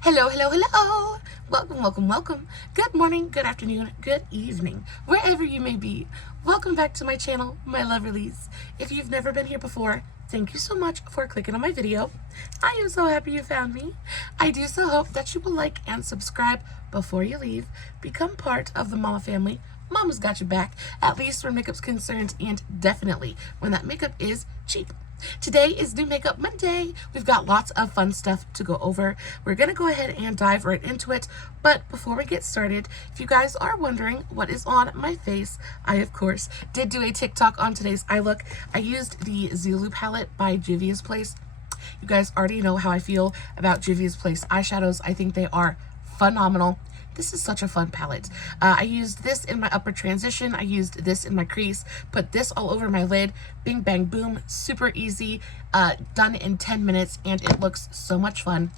Hello, hello, hello. Welcome, welcome, welcome. Good morning, good afternoon, good evening, wherever you may be. Welcome back to my channel, my lovelies. If you've never been here before, thank you so much for clicking on my video. I am so happy you found me. I do so hope that you will like and subscribe before you leave. Become part of the Mama family. Mama's got your back, at least where makeup's concerned, and definitely when that makeup is cheap. Today is New Makeup Monday. We've got lots of fun stuff to go over. We're gonna go ahead and dive right into it. But before we get started, if you guys are wondering what is on my face, I of course did do a TikTok on today's eye look. I used the Zulu palette by Juvias Place. You guys already know how I feel about Juvias Place eyeshadows. I think they are phenomenal. This is such a fun palette. I used this in my upper transition. I used this in my crease. Put this all over my lid. Bing, bang, boom. Super easy. Done in 10 minutes, and it looks so much fun.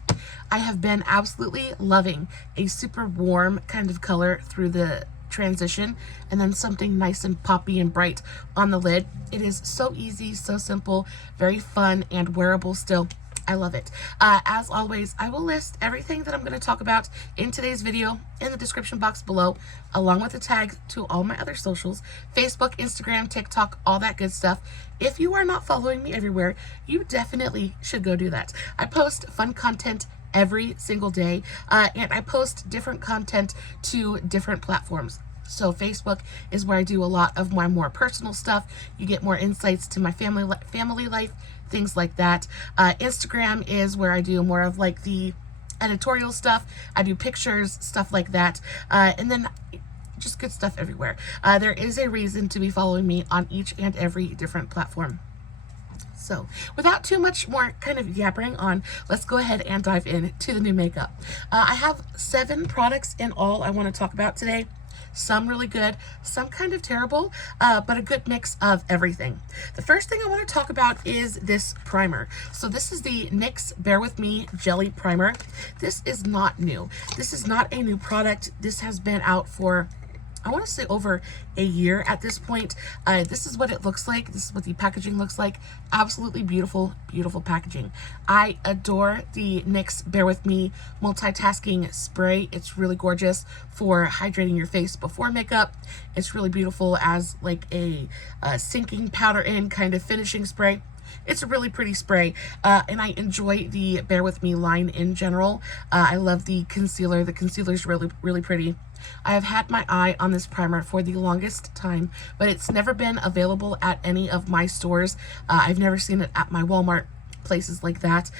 I have been absolutely loving a super warm kind of color through the transition, and then something nice and poppy and bright on the lid. It is so easy, so simple, very fun, and wearable still. I love it. As always, I will list everything that I'm going to talk about in today's video in the description box below, along with the tags to all my other socials, Facebook, Instagram, TikTok, all that good stuff. If you are not following me everywhere, you definitely should go do that. I post fun content every single day, and I post different content to different platforms. So Facebook is where I do a lot of my more personal stuff. You get more insights to my family life, things like that. Instagram is where I do more of like the editorial stuff. I do pictures, stuff like that. And then just good stuff everywhere. There is a reason to be following me on each and every different platform. So without too much more kind of yappering on, let's go ahead and dive into the new makeup. I have 7 products in all I want to talk about today. Some really good, some kind of terrible, but a good mix of everything. The first thing I want to talk about is this primer. So this is the NYX Bear With Me Jelly Primer. This is not new. This is not a new product. This has been out for, I want to say, over a year at this point. This is what it looks like. This is what the packaging looks like. Absolutely beautiful, beautiful packaging. I adore the NYX Bear With Me multitasking spray. It's really gorgeous for hydrating your face before makeup. It's really beautiful as like a sinking powder in kind of finishing spray. It's a really pretty spray, and I enjoy the Bear With Me line in general. I love the concealer. The concealer's really, really pretty. I have had my eye on this primer for the longest time, but it's never been available at any of my stores. I've never seen it at my Walmart, places like that.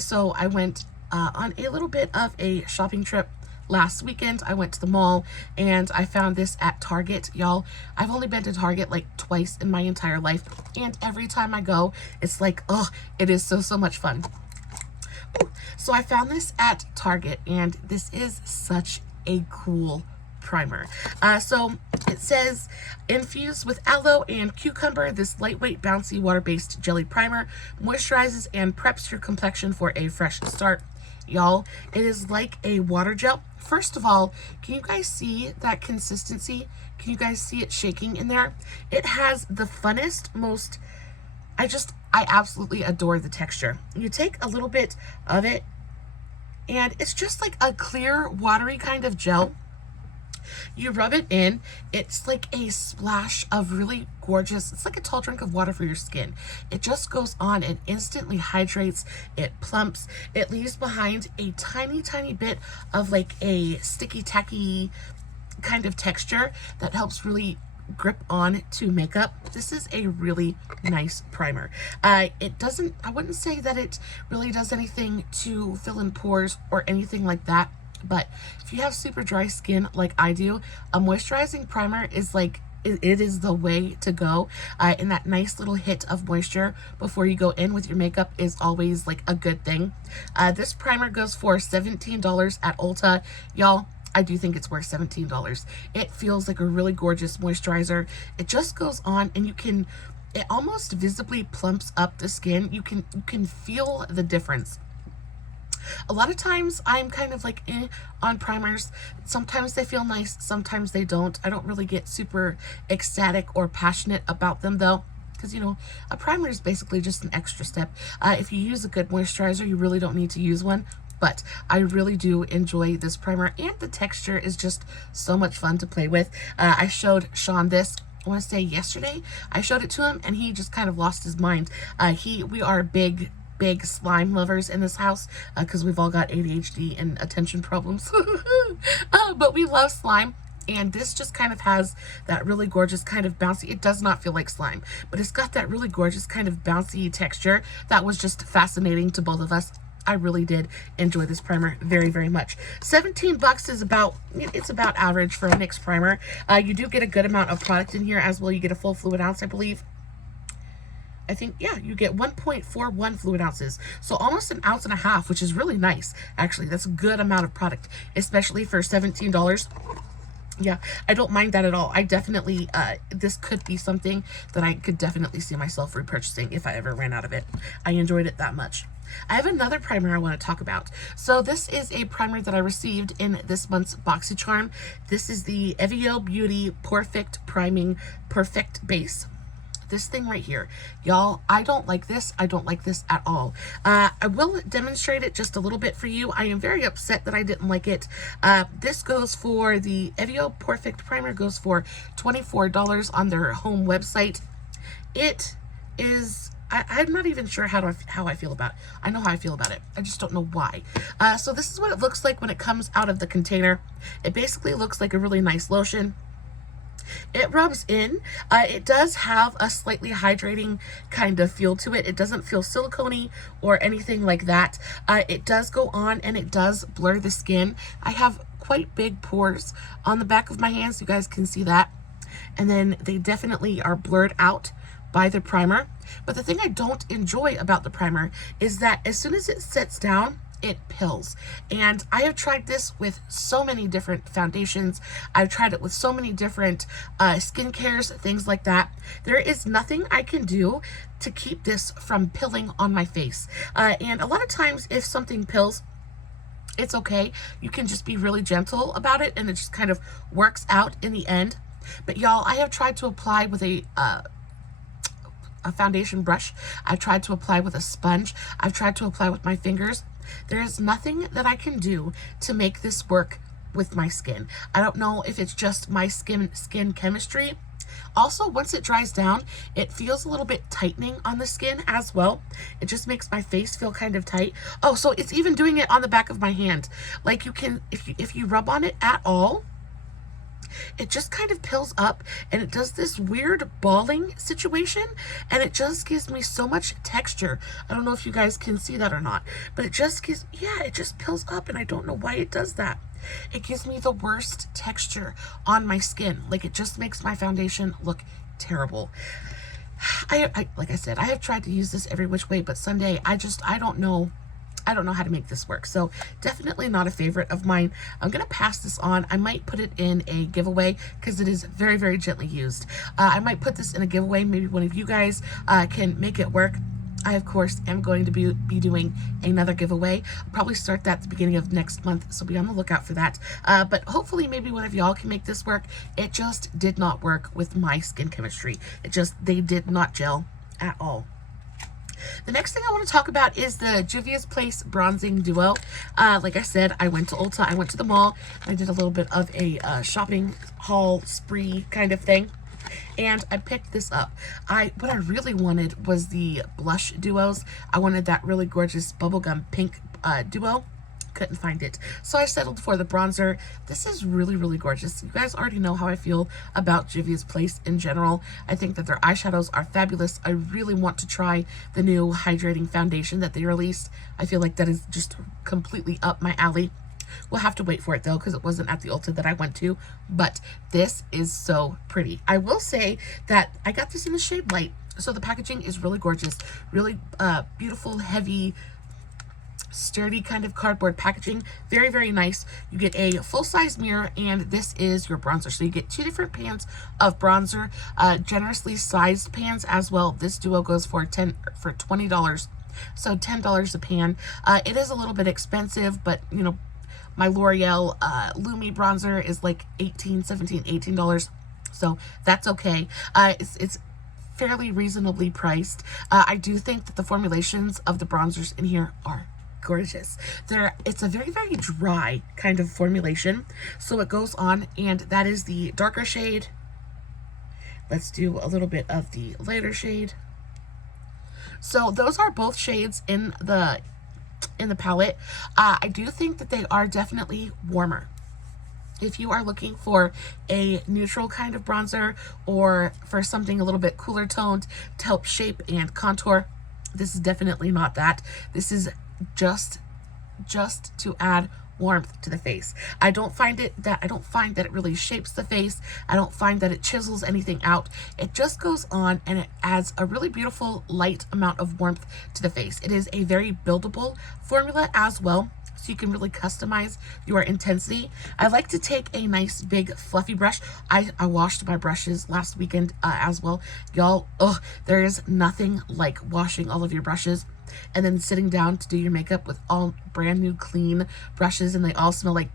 So I went on a little bit of a shopping trip last weekend. I went to the mall and I found this at Target. Y'all, I've only been to Target like twice in my entire life, and every time I go, it's like, oh, it is so much fun. So I found this at Target, and this is such a cool primer. So it says, infused with aloe and cucumber, this lightweight, bouncy, water-based jelly primer moisturizes and preps your complexion for a fresh start. Y'all, it is like a water gel. First of all, can you guys see that consistency? Can you guys see it shaking in there? It has the funnest, most, I absolutely adore the texture. You take a little bit of it, and it's just like a clear, watery kind of gel. You rub it in, it's like a splash of really gorgeous, it's like a tall drink of water for your skin. It just goes on, it instantly hydrates, it plumps, it leaves behind a tiny bit of like a sticky tacky kind of texture that helps really grip on to makeup. This is a really nice primer. It doesn't, I wouldn't say that it really does anything to fill in pores or anything like that, but if you have super dry skin like I do, a moisturizing primer is like, it is the way to go. And that nice little hit of moisture before you go in with your makeup is always like a good thing. This primer goes for $17 at Ulta. Y'all, I do think it's worth $17. It feels like a really gorgeous moisturizer. It just goes on, and it almost visibly plumps up the skin. You can feel the difference. A lot of times I'm kind of like on primers. Sometimes they feel nice, sometimes they don't. I don't really get super ecstatic or passionate about them though, because you know, a primer is basically just an extra step. If you use a good moisturizer, you really don't need to use one. but I really do enjoy this primer, and the texture is just so much fun to play with. I showed Sean this, I want to say yesterday. I showed it to him and he just kind of lost his mind. We are big slime lovers in this house because we've all got ADHD and attention problems. But we love slime, and this just kind of has that really gorgeous kind of bouncy, it does not feel like slime, but it's got that really gorgeous kind of bouncy texture that was just fascinating to both of us. I really did enjoy this primer very, very much. 17 bucks is it's about average for a NYX primer. You do get a good amount of product in here as well. You get a full fluid ounce, I believe. I think, yeah, you get 1.41 fluid ounces. So almost an ounce and a half, which is really nice. Actually, that's a good amount of product, especially for $17. Yeah, I don't mind that at all. I definitely, this could be something that I could definitely see myself repurchasing if I ever ran out of it. I enjoyed it that much. I have another primer I want to talk about. So this is a primer that I received in this month's BoxyCharm. This is the Evio Beauty pore-fect Priming Perfect Base. This thing right here, y'all, I don't like this. I don't like this at all. I will demonstrate it just a little bit for you. I am very upset that I didn't like it. This goes for the Evio pore-fect primer, goes for $24 on their home website. It is, I'm not even sure how I feel about it. I know how I feel about it. I just don't know why. So this is what it looks like when it comes out of the container. It basically looks like a really nice lotion. It rubs in. It does have a slightly hydrating kind of feel to it. It doesn't feel silicone-y or anything like that. It does go on and it does blur the skin. I have quite big pores on the back of my hands. You guys can see that. And then they definitely are blurred out by the primer. But the thing I don't enjoy about the primer is that as soon as it sets down, it pills. And I have tried this with so many different foundations. I've tried it with so many different skincares, things like that. There is nothing I can do to keep this from pilling on my face. And a lot of times if something pills, it's okay. You can just be really gentle about it and it just kind of works out in the end. But y'all, I have tried to apply with a foundation brush. I've tried to apply with a sponge. I've tried to apply with my fingers. There is nothing that I can do to make this work with my skin. I don't know if it's just my skin chemistry. Also, once it dries down, it feels a little bit tightening on the skin as well. It just makes my face feel kind of tight. Oh, so it's even doing it on the back of my hand. Like you can, if you rub on it at all, it just kind of pills up and it does this weird balling situation, and it just gives me so much texture. I don't know if you guys can see that or not, but it just gives, yeah, it just pills up and I don't know why it does that. It gives me the worst texture on my skin. Like it just makes my foundation look terrible. Like I said, I have tried to use this every which way, but Sunday, I don't know how to make this work. So definitely not a favorite of mine. I'm gonna pass this on. I might put it in a giveaway because it is very, very gently used. I might put this in a giveaway. Maybe one of you guys can make it work. I, of course, am going to be doing another giveaway. I'll probably start that at the beginning of next month, so be on the lookout for that. But hopefully maybe one of y'all can make this work. It just did not work with my skin chemistry. They did not gel at all. The next thing I want to talk about is the Juvia's Place Bronzing Duo. Like I said, I went to Ulta, I went to the mall, I did a little bit of a shopping haul spree kind of thing, and I picked this up. What I really wanted was the blush duos. I wanted that really gorgeous bubblegum pink duo. Couldn't find it, so I settled for the bronzer. This is really, really gorgeous. You guys already know how I feel about Juvia's Place in general. I think that their eyeshadows are fabulous. I really want to try the new hydrating foundation that they released. I feel like that is just completely up my alley. We'll have to wait for it though, because it wasn't at the Ulta that I went to, but this is so pretty. I will say that I got this in the shade light, so the packaging is really gorgeous, really beautiful, heavy, sturdy kind of cardboard packaging. Very, very nice. You get a full-size mirror, and this is your bronzer. So you get two different pans of bronzer, generously sized pans as well. This duo goes for $20, so $10 a pan. It is a little bit expensive, but you know, my L'Oreal Lumi bronzer is like $18, $17, $18, so that's okay. It's fairly reasonably priced. I do think that the formulations of the bronzers in here are gorgeous. It's a very, very dry kind of formulation. So it goes on, and that is the darker shade. Let's do a little bit of the lighter shade. So those are both shades in the palette. I do think that they are definitely warmer. If you are looking for a neutral kind of bronzer, or for something a little bit cooler toned to help shape and contour, this is definitely not that. This is just to add warmth to the face. I don't find that it really shapes the face. I don't find that it chisels anything out. It just goes on and it adds a really beautiful light amount of warmth to the face. It is a very buildable formula as well, so you can really customize your intensity. I like to take a nice big fluffy brush. I washed my brushes last weekend as well. Y'all, there is nothing like washing all of your brushes and then sitting down to do your makeup with all brand new clean brushes, and they all smell like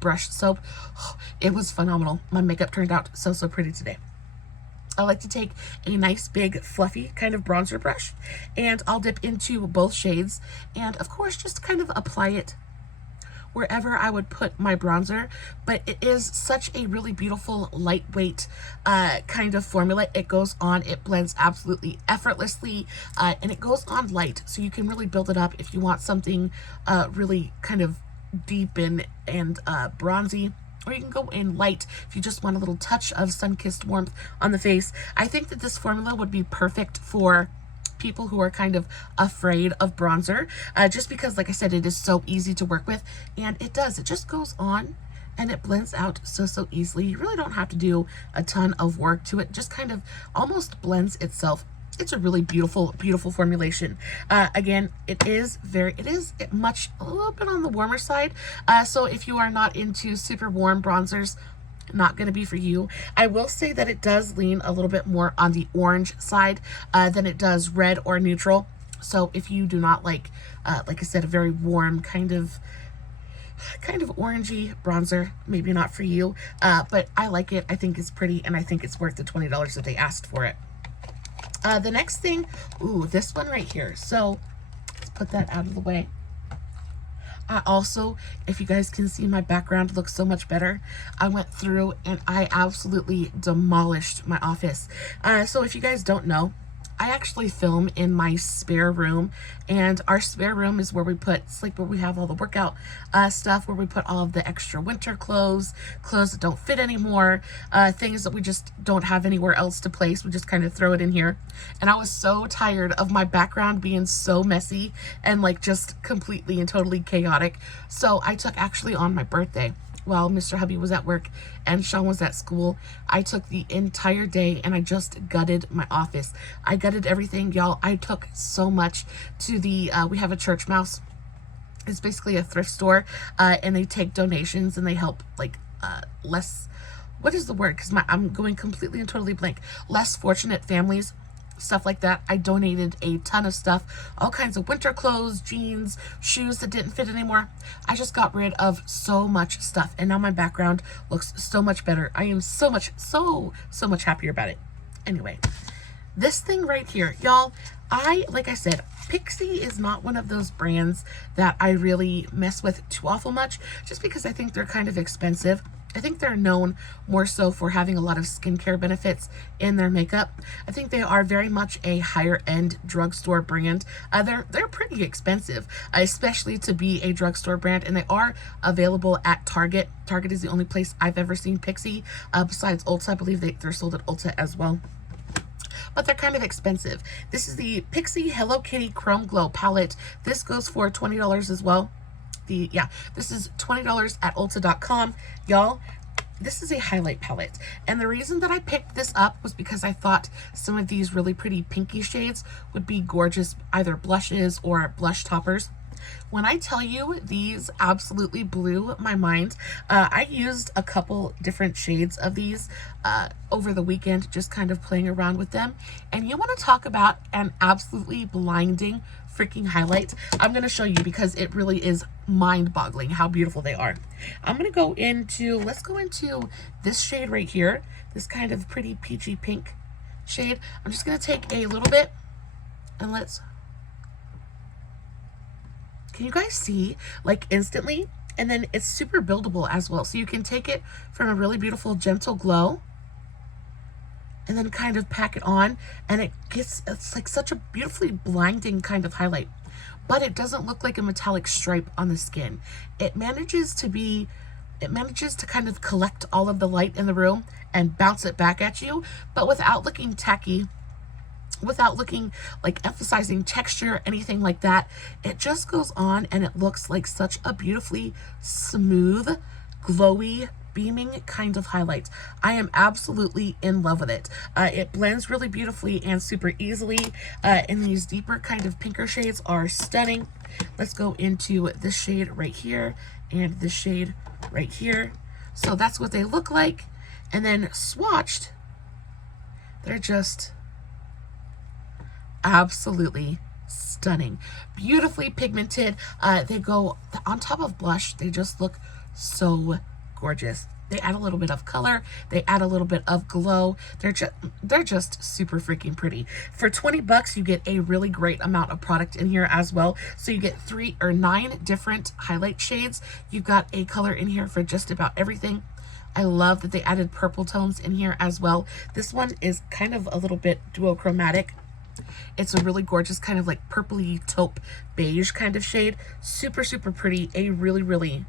brush soap. It was phenomenal. My makeup turned out so pretty today. I like to take a nice big fluffy kind of bronzer brush, and I'll dip into both shades, and of course just kind of apply it wherever I would put my bronzer. But it is such a really beautiful lightweight kind of formula. It goes on, it blends absolutely effortlessly, and it goes on light, so you can really build it up if you want something really kind of deep and bronzy. Or you can go in light if you just want a little touch of sun-kissed warmth on the face. I think that this formula would be perfect for people who are kind of afraid of bronzer, just because, like I said, it is so easy to work with, and it just goes on and it blends out so easily. You really don't have to do a ton of work to it. Just kind of almost blends itself. It's a really beautiful formulation. Again, it is a little bit on the warmer side. So if you are not into super warm bronzers, not going to be for you. I will say that it does lean a little bit more on the orange side than it does red or neutral. So if you do not like I said, a very warm kind of orangey bronzer, maybe not for you. But I like it. I think it's pretty, and I think it's worth the $20 that they asked for it. The next thing, this one right here. So let's put that out of the way. Also, if you guys can see, my background looks so much better. I went through and I absolutely demolished my office. So if you guys don't know, I actually film in my spare room, and our spare room is where we put, it's like where we have all the workout stuff, where we put all of the extra winter clothes that don't fit anymore, things that we just don't have anywhere else to place. We just kind of throw it in here. And I was so tired of my background being so messy and like just completely and totally chaotic. So I took, actually on my birthday, while Mr. Hubby was at work and Sean was at school, I took the entire day and I just gutted my office. I gutted everything, y'all. I took so much to the, we have a church mouse. It's basically a thrift store, and they take donations and they help like less, what is the word? Because I'm going completely and totally blank. Less fortunate families, stuff like that. I donated a ton of stuff, all kinds of winter clothes, jeans, shoes that didn't fit anymore. I just got rid of so much stuff, and now my background looks so much better. I am so much happier about it. Anyway, this thing right here, y'all, like I said, Pixi is not one of those brands that I really mess with too awful much, just because I think they're kind of expensive. I think they're known more so for having a lot of skincare benefits in their makeup. I think they are very much a higher end drugstore brand. They're pretty expensive, especially to be a drugstore brand, and they are available at Target. Target is the only place I've ever seen Pixi, besides Ulta. I believe they're sold at Ulta as well. But they're kind of expensive. This is the Pixi Hello Kitty Chrome Glow palette. This goes for $20 as well. This is $20 at Ulta.com. Y'all, this is a highlight palette, and the reason that I picked this up was because I thought some of these really pretty pinky shades would be gorgeous, either blushes or blush toppers. When I tell you, these absolutely blew my mind. I used a couple different shades of these over the weekend, just kind of playing around with them. And you want to talk about an absolutely blinding freaking highlight. I'm going to show you because it really is mind-boggling how beautiful they are. I'm going to go into, let's go into this shade right here, this kind of pretty peachy pink shade. I'm just going to take a little bit and let's Can you guys see, like, instantly? And then it's super buildable as well. So you can take it from a really beautiful gentle glow and then kind of pack it on, and it's like such a beautifully blinding kind of highlight, but it doesn't look like a metallic stripe on the skin. It manages to kind of collect all of the light in the room and bounce it back at you, but without looking tacky, without looking like emphasizing texture, anything like that. It just goes on and it looks like such a beautifully smooth, glowy, beaming kind of highlight. I am absolutely in love with it. It blends really beautifully and super easily, and these deeper kind of pinker shades are stunning. Let's go into this shade right here and this shade right here. So that's what they look like, and then swatched, they're just absolutely stunning, beautifully pigmented. They go on top of blush. They just look so gorgeous. They add a little bit of color, they add a little bit of glow. They're just super freaking pretty. For 20 bucks, you get a really great amount of product in here as well. So you get 3 or 9 different highlight shades. You've got a color in here for just about everything. I love that they added purple tones in here as well. This one is kind of a little bit duochromatic. It's a really gorgeous kind of like purpley taupe beige kind of shade. Super, super pretty. A really, really,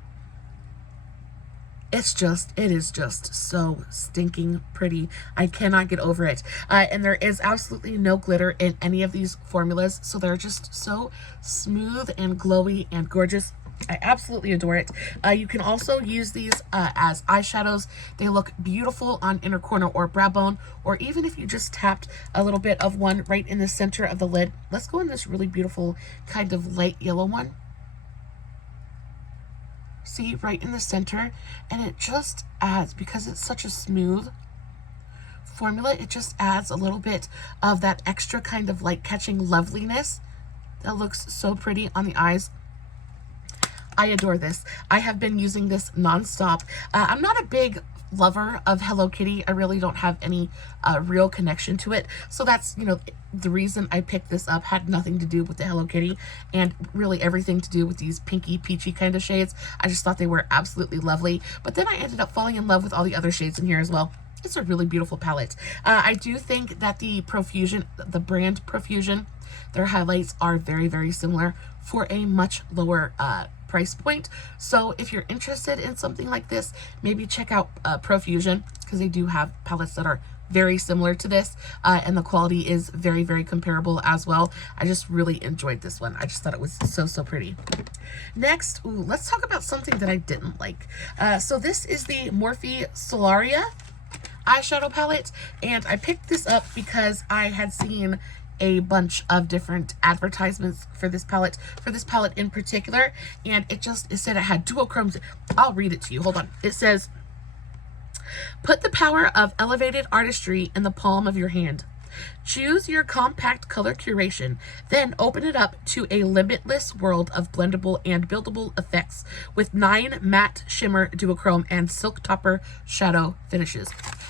it is just so stinking pretty. I cannot get over it. And there is absolutely no glitter in any of these formulas, so they're just so smooth and glowy and gorgeous. I absolutely adore it. You can also use these as eyeshadows. They look beautiful on inner corner or brow bone, or even if you just tapped a little bit of one right in the center of the lid. Let's go in this really beautiful kind of light yellow one. See, right in the center, and it just adds, because it's such a smooth formula, it just adds a little bit of that extra kind of like catching loveliness that looks so pretty on the eyes. I adore this. I have been using this nonstop. I'm not a big lover of Hello Kitty. I really don't have any real connection to it. So that's, you know, the reason I picked this up had nothing to do with the Hello Kitty and really everything to do with these pinky peachy kind of shades. I just thought they were absolutely lovely. But then I ended up falling in love with all the other shades in here as well. It's a really beautiful palette. I do think that the Profusion, the brand Profusion, their highlights are very, very similar for a much lower price point. So if you're interested in something like this, maybe check out Profusion, because they do have palettes that are very similar to this, and the quality is very, very comparable as well. I just really enjoyed this one. I just thought it was so, so pretty. Next, let's talk about something that I didn't like. So this is the Morphe Solaria eyeshadow palette, and I picked this up because I had seen a bunch of different advertisements for this palette in particular, and it said it had duochromes. I'll read it to you. Hold on. It says, put the power of elevated artistry in the palm of your hand. Choose your compact color curation, then open it up to a limitless world of blendable and buildable effects with 9 matte shimmer duochrome and silk topper shadow finishes.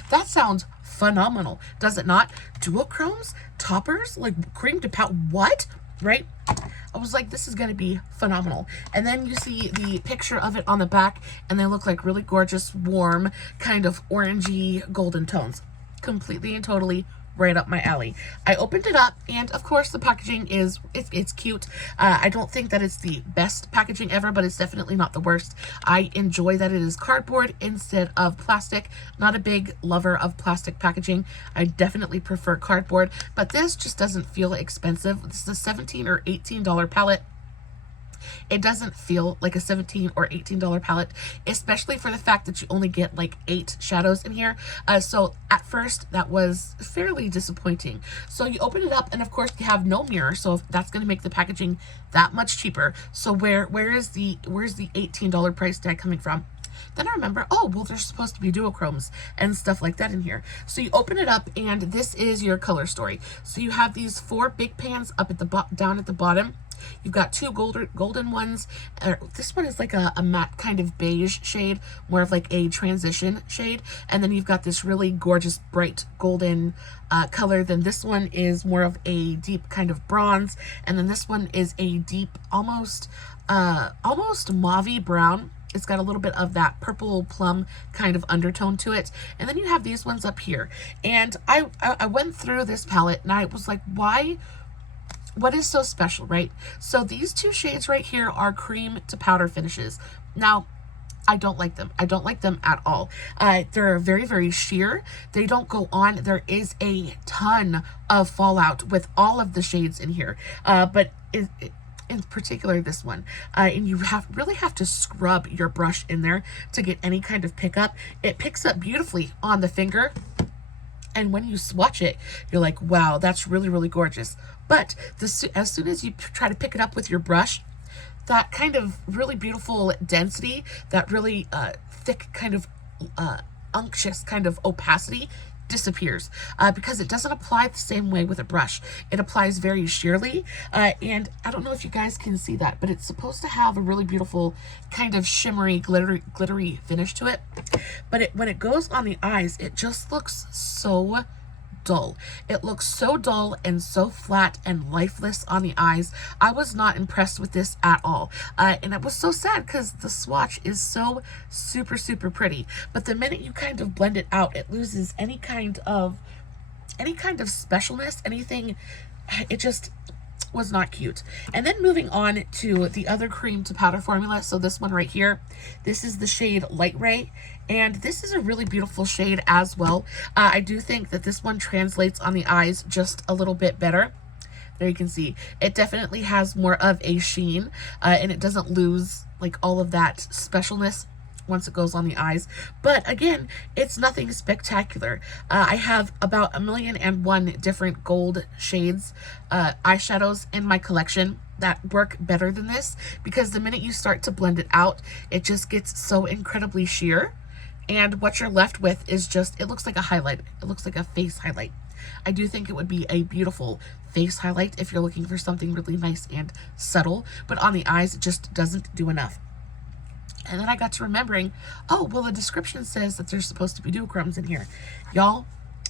That sounds phenomenal, does it not? Duochromes, toppers, like cream to powder, what? Right? I was like, this is going to be phenomenal. And then you see the picture of it on the back, and they look like really gorgeous, warm, kind of orangey golden tones. Completely and totally right up my alley. I opened it up, and of course the packaging is, it's cute. I don't think that it's the best packaging ever, but it's definitely not the worst. I enjoy that it is cardboard instead of plastic. Not a big lover of plastic packaging. I definitely prefer cardboard, but this just doesn't feel expensive. This is a $17 or $18 palette. It doesn't feel like a $17 or $18 palette, especially for the fact that you only get like 8 shadows in here. So at first that was fairly disappointing. So you open it up, and of course you have no mirror, so that's going to make the packaging that much cheaper. So where's the $18 price tag coming from? Then I remember, oh, well, there's supposed to be duochromes and stuff like that in here. So you open it up, and this is your color story. So you have these 4 big pans up at the down at the bottom. You've got 2 golden ones. This one is like a matte kind of beige shade, more of like a transition shade. And then you've got this really gorgeous bright golden color. Then this one is more of a deep kind of bronze. And then this one is a deep, almost almost mauve brown. It's got a little bit of that purple plum kind of undertone to it. And then you have these ones up here. And I went through this palette and I was like, why? What is so special, right? So these two shades right here are cream to powder finishes. Now, I don't like them. I don't like them at all. They're very, very sheer. They don't go on. There is a ton of fallout with all of the shades in here. But in particular this one, and you really have to scrub your brush in there to get any kind of pickup. It picks up beautifully on the finger, and when you swatch it, you're like, wow, that's really, really gorgeous. But as soon as you try to pick it up with your brush, that kind of really beautiful density, that really thick kind of unctuous kind of opacity disappears because it doesn't apply the same way with a brush. It applies very sheerly, and I don't know if you guys can see that, but it's supposed to have a really beautiful kind of shimmery, glittery finish to it. But when it goes on the eyes, it just looks so dull. It looks so dull and so flat and lifeless on the eyes. I was not impressed with this at all. And it was so sad because the swatch is so super, super pretty. But the minute you kind of blend it out, it loses any kind of specialness, anything. It just was not cute. And then moving on to the other cream to powder formula. So this one right here, this is the shade Light Ray, and this is a really beautiful shade as well. I do think that this one translates on the eyes just a little bit better. There you can see it definitely has more of a sheen, and it doesn't lose like all of that specialness once it goes on the eyes. But again, it's nothing spectacular. I have about 1,000,001 different gold shades, eyeshadows in my collection that work better than this, because the minute you start to blend it out, it just gets so incredibly sheer, and what you're left with is just, it looks like a highlight. It looks like a face highlight. I do think it would be a beautiful face highlight if you're looking for something really nice and subtle, but on the eyes, it just doesn't do enough. And then I got to remembering, oh, well, the description says that there's supposed to be duochromes in here. Y'all,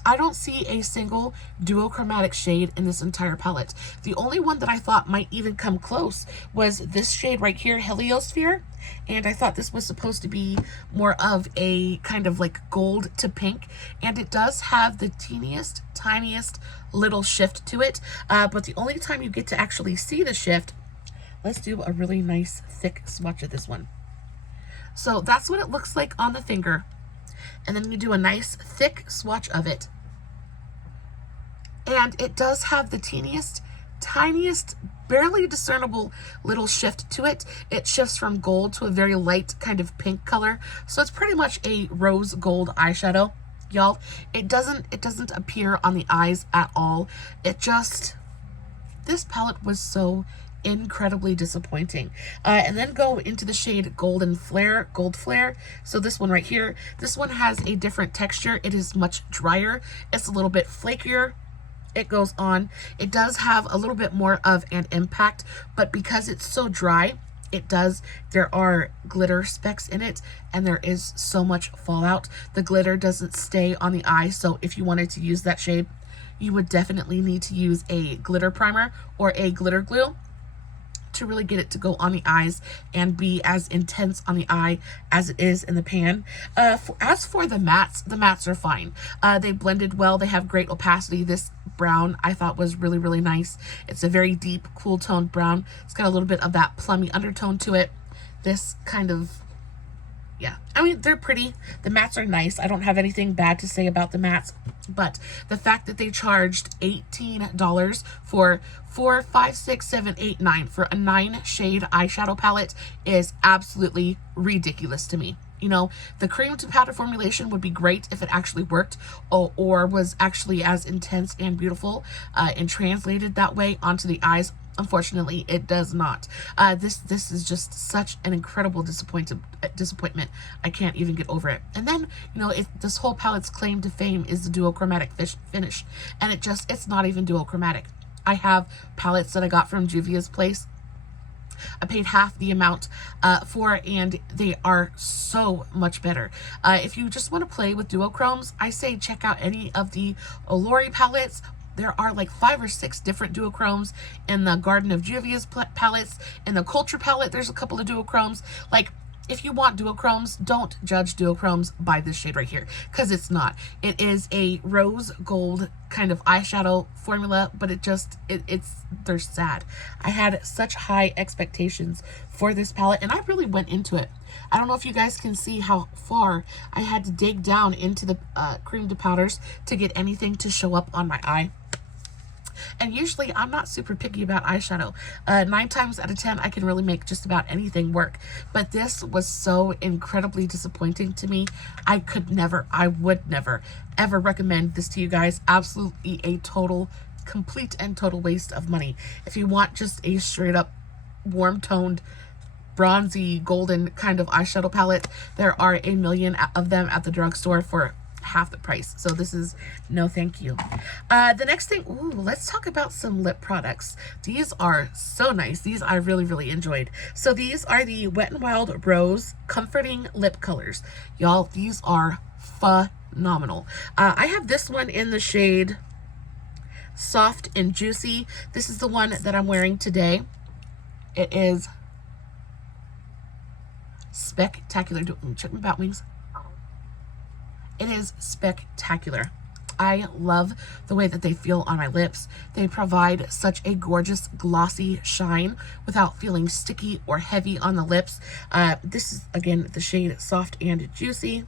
I don't see a single duochromatic shade in this entire palette. The only one that I thought might even come close was this shade right here, Heliosphere. And I thought this was supposed to be more of a kind of like gold to pink. And it does have the teeniest, tiniest little shift to it. But the only time you get to actually see the shift, let's do a really nice thick swatch of this one. So that's what it looks like on the finger. And then you do a nice thick swatch of it. And it does have the teeniest, tiniest, barely discernible little shift to it. It shifts from gold to a very light kind of pink color. So it's pretty much a rose gold eyeshadow. Y'all, it doesn't appear on the eyes at all. It just, this palette was so incredibly disappointing. And then go into the shade Gold Flare. So this one right here, this one has a different texture. It is much drier. It's a little bit flakier. It goes on. It does have a little bit more of an impact, but because it's so dry, there are glitter specks in it, and there is so much fallout. The glitter doesn't stay on the eye, so if you wanted to use that shade, you would definitely need to use a glitter primer or a glitter glue to really get it to go on the eyes and be as intense on the eye as it is in the pan. As for the mattes are fine. They blended well. They have great opacity. This brown I thought was really, really nice. It's a very deep, cool toned brown. It's got a little bit of that plummy undertone to it. This kind of, yeah, I mean, they're pretty. The mattes are nice. I don't have anything bad to say about the mattes, but the fact that they charged $18 for 4, 5, 6, 7, 8, 9 for a 9 shade eyeshadow palette is absolutely ridiculous to me. You know, the cream to powder formulation would be great if it actually worked, or was actually as intense and beautiful and translated that way onto the eyes. Unfortunately, it does not. This is just such an incredible disappointment. I can't even get over it. And then, you know, this whole palette's claim to fame is the duochromatic finish, and it's not even duochromatic. I have palettes that I got from Juvia's place. I paid half the amount for, and they are so much better. If you just want to play with duochromes, I say check out any of the Olori palettes there are like 5 or 6 different duochromes in the Garden of Juvias palettes. In the Culture palette, there's a couple of duochromes. Like, if you want duochromes, don't judge duochromes by this shade right here, because it's not. It is a rose gold kind of eyeshadow formula, but they're sad. I had such high expectations for this palette, and I really went into it. I don't know if you guys can see how far I had to dig down into the cream to powders to get anything to show up on my eye. And usually I'm not super picky about eyeshadow. 9 times out of 10, I can really make just about anything work. But this was so incredibly disappointing to me. I would never, ever recommend this to you guys. Absolutely a complete and total waste of money. If you want just a straight up warm toned, bronzy, golden kind of eyeshadow palette, there are a million of them at the drugstore for half the price. So this is no thank you. The next thing, let's talk about some lip products. These are so nice. These I really, really enjoyed. So these are the Wet n Wild Rose Comforting Lip Colors. Y'all, these are phenomenal. I have this one in the shade Soft and Juicy. This is the one that I'm wearing today. It is spectacular. Check my bat wings. It is spectacular. I love the way that they feel on my lips. They provide such a gorgeous glossy shine without feeling sticky or heavy on the lips. This is, again, the shade Soft and Juicy.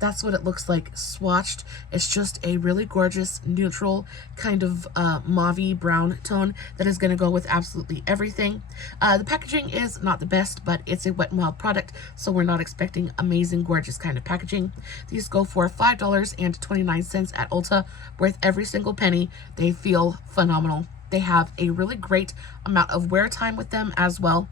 That's what it looks like swatched. It's just a really gorgeous neutral kind of mauve-y brown tone that is going to go with absolutely everything. The packaging is not the best, but it's a Wet n Wild product, so we're not expecting amazing, gorgeous kind of packaging. These go for $5.29 at Ulta. Worth every single penny. They feel phenomenal. They have a really great amount of wear time with them as well.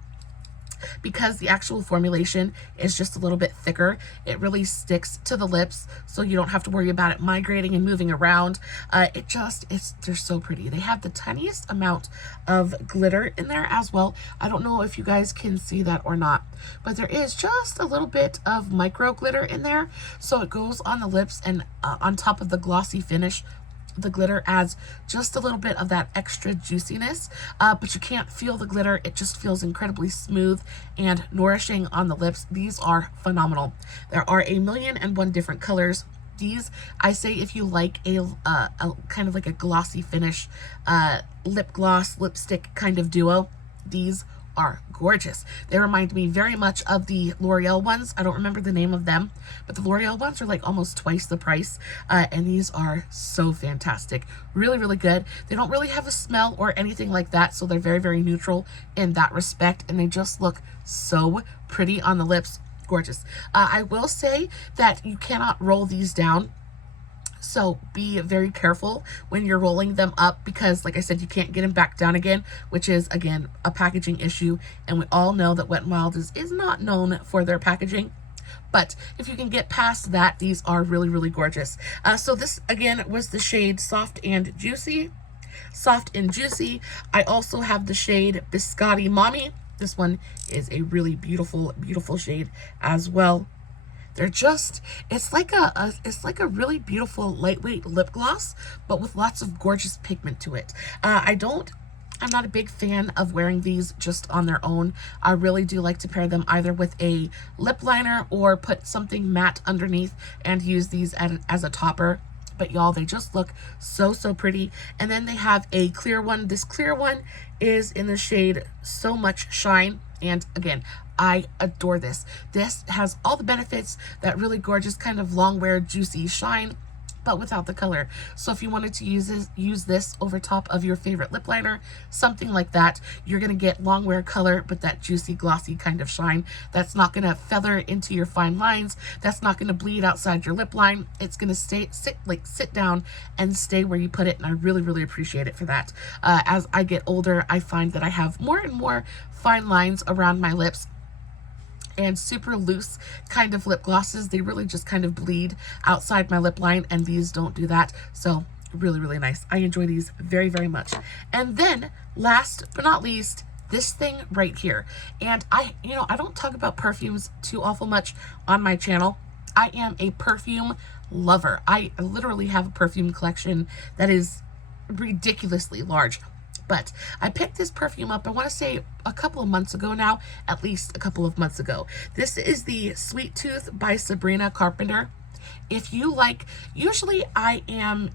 Because the actual formulation is just a little bit thicker, it really sticks to the lips, so you don't have to worry about it migrating and moving around. They're so pretty. They have the tiniest amount of glitter in there as well. I don't know if you guys can see that or not, but there is just a little bit of micro glitter in there, so it goes on the lips, and on top of the glossy finish, the glitter adds just a little bit of that extra juiciness, but you can't feel the glitter. It just feels incredibly smooth and nourishing on the lips. These are phenomenal. There are 1,000,001 different colors. These, I say, if you like a kind of like a glossy finish, lip gloss, lipstick kind of duo, these are gorgeous. They remind me very much of the L'Oreal ones. I don't remember the name of them, but the L'Oreal ones are like almost twice the price, and these are so fantastic. Really, really good. They don't really have a smell or anything like that, so they're very, very neutral in that respect, and they just look so pretty on the lips. Gorgeous. I will say that you cannot roll these down, so be very careful when you're rolling them up, because like I said, you can't get them back down again, which is, again, a packaging issue, and we all know that Wet n Wild is not known for their packaging. But if you can get past that, these are really, really gorgeous. So this, again, was the shade Soft and Juicy. Soft and Juicy. I also have the shade Biscotti Mommy. This one is a really beautiful, beautiful shade as well. They're just, it's like a really beautiful lightweight lip gloss, but with lots of gorgeous pigment to it. I'm not a big fan of wearing these just on their own. I really do like to pair them either with a lip liner or put something matte underneath and use these as a topper. But y'all, they just look so, so pretty. And then they have a clear one. This clear one is in the shade So Much Shine. And again, I adore this. This has all the benefits, that really gorgeous kind of long wear, juicy shine, but without the color. So if you wanted to use this over top of your favorite lip liner, something like that, you're going to get long wear color, but that juicy, glossy kind of shine. That's not going to feather into your fine lines. That's not going to bleed outside your lip line. It's going to sit down and stay where you put it. And I really, really appreciate it for that. As I get older, I find that I have more and more fine lines around my lips, and super loose kind of lip glosses, they really just kind of bleed outside my lip line, and these don't do that. So really, really nice. I enjoy these very, very much. And then last but not least, this thing right here. And I don't talk about perfumes too awful much on my channel. I am a perfume lover. I literally have a perfume collection that is ridiculously large. But I picked this perfume up, I want to say a couple of months ago now, at least a couple of months ago. This is the Sweet Tooth by Sabrina Carpenter. If you like, usually I am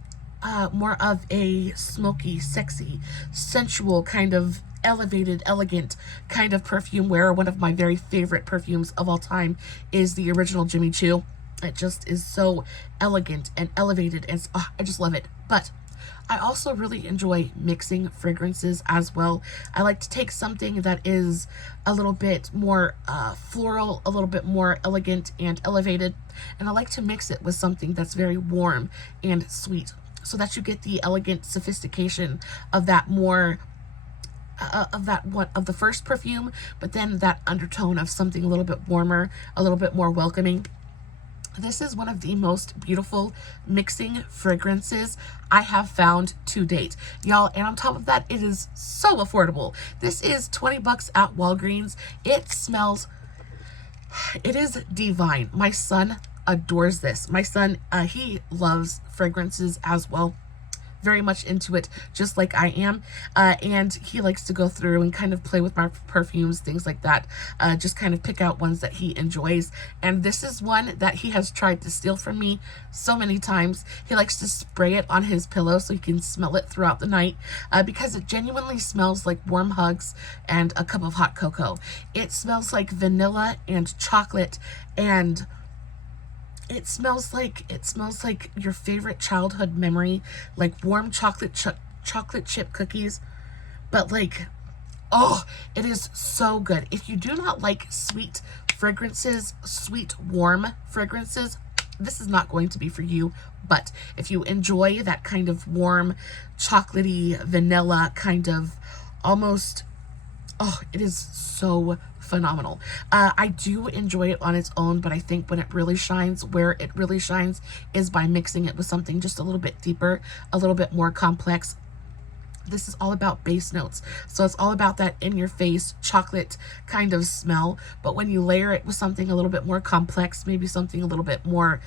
more of a smoky, sexy, sensual kind of elevated, elegant kind of perfume wearer. One of my very favorite perfumes of all time is the original Jimmy Choo. It just is so elegant and elevated, and I just love it. But I also really enjoy mixing fragrances as well. I like to take something that is a little bit more floral, a little bit more elegant and elevated, and I like to mix it with something that's very warm and sweet, so that you get the elegant sophistication of that more of the first perfume, but then that undertone of something a little bit warmer, a little bit more welcoming. This is one of the most beautiful mixing fragrances I have found to date, y'all. And on top of that, it is so affordable. This is 20 bucks at Walgreens. It smells, it is divine. My son adores this. My son, he loves fragrances as well. Very much into it, just like I am, and he likes to go through and kind of play with my perfumes, things like that, just kind of pick out ones that he enjoys. And this is one that he has tried to steal from me so many times. He likes to spray it on his pillow so he can smell it throughout the night, because it genuinely smells like warm hugs and a cup of hot cocoa. It smells like vanilla and chocolate, and it smells like your favorite childhood memory, like warm chocolate chip cookies. But like, oh, it is so good. If you do not like sweet fragrances, sweet warm fragrances, this is not going to be for you. But if you enjoy that kind of warm, chocolatey, vanilla kind of almost, oh, it is so phenomenal. I do enjoy it on its own, but I think when it really shines, where it really shines is by mixing it with something just a little bit deeper, a little bit more complex. This is all about base notes, so it's all about that in-your-face chocolate kind of smell, but when you layer it with something a little bit more complex, maybe something a little bit more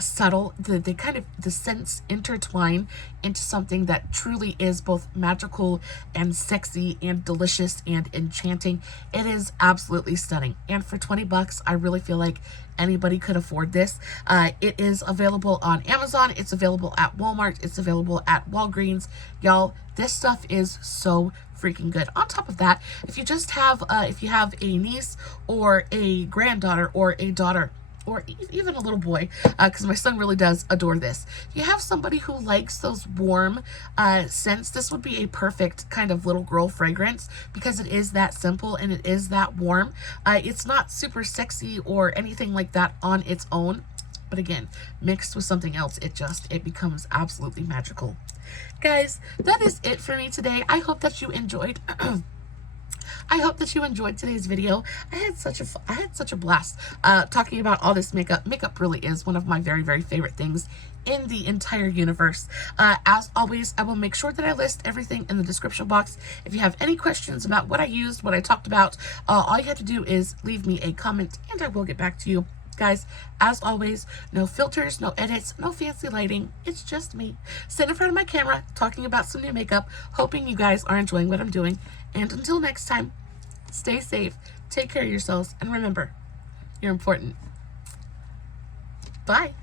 subtle, the scents intertwine into something that truly is both magical and sexy and delicious and enchanting. It is absolutely stunning, and for 20 bucks, I really feel like anybody could afford this. It is available on Amazon, it's available at Walmart, it's available at Walgreens. Y'all, this stuff is so freaking good. On top of that, if you just have if you have a niece or a granddaughter or a daughter, or even a little boy, because my son really does adore this. If you have somebody who likes those warm scents, this would be a perfect kind of little girl fragrance, because it is that simple and it is that warm. It's not super sexy or anything like that on its own, but again, mixed with something else, it becomes absolutely magical. Guys, that is it for me today. I hope that you enjoyed I hope that you enjoyed today's video. I had such a blast talking about all this makeup. Makeup really is one of my very, very favorite things in the entire universe. As always, I will make sure that I list everything in the description box. If you have any questions about what I used, what I talked about, all you have to do is leave me a comment and I will get back to you. Guys, as always, no filters, no edits, no fancy lighting. It's just me sitting in front of my camera talking about some new makeup, hoping you guys are enjoying what I'm doing. And until next time, stay safe, take care of yourselves, and remember, you're important. Bye.